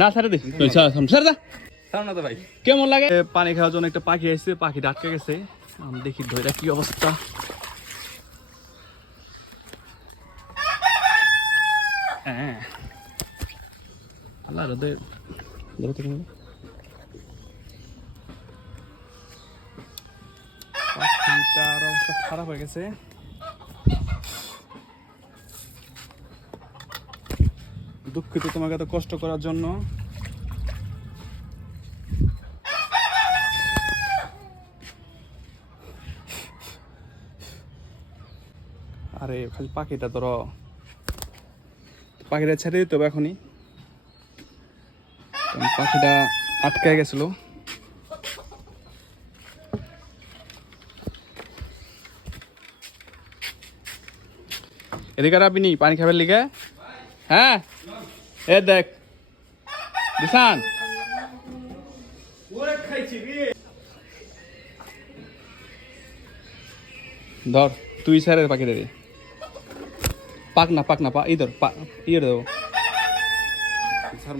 না ছেড়ে দে ছেড়ে দা না তো ভাই কেমন লাগে পানি খাওয়ার জন্য একটা পাখি আসছে পাখিটা আটকে গেছে আমি দেখি ধরে কি অবস্থা হ্যাঁ আল্লাহ রোদে ধরতে কেন পাখিটার অবস্থা খারাপ হয়ে গেছে দুঃখিত তোমাকে এত কষ্ট করার জন্য আরে খালি পাখিটা ধরো পাখিটা ছেড়ে দিতে হবে এখনই পাখিটা আটকে গেছিল এদিকে আপনি পানি খাবার লিগে হ্যাঁ এ দেখ দিশান ধর তুই স্যারের পাখিটা দে পাক না পা ইধর ইয়ে দেবো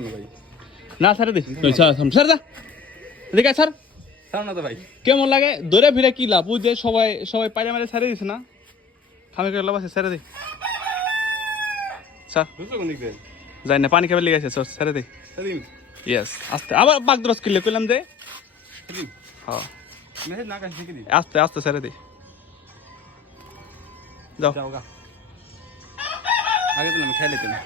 ভাই না ছেড়ে দে ছেড়ে দা এদিকে স্যার না তো ভাই কেমন লাগে দৌড়ে ফিরে কি লাভ যে সবাই সবাই পাইলে মারে ছেড়ে দিছে না খামে করে লাভ আছে ছেড়ে দে স্যার যাই না পানি খাবার লেগে আছে ছেড়ে দে ইয়েস আস্তে আবার বাঘ দ্রস কিনলে কইলাম দে হ্যাঁ আস্তে আস্তে ছেড়ে দে যাও আগে তো আমি খেয়ে লেতে না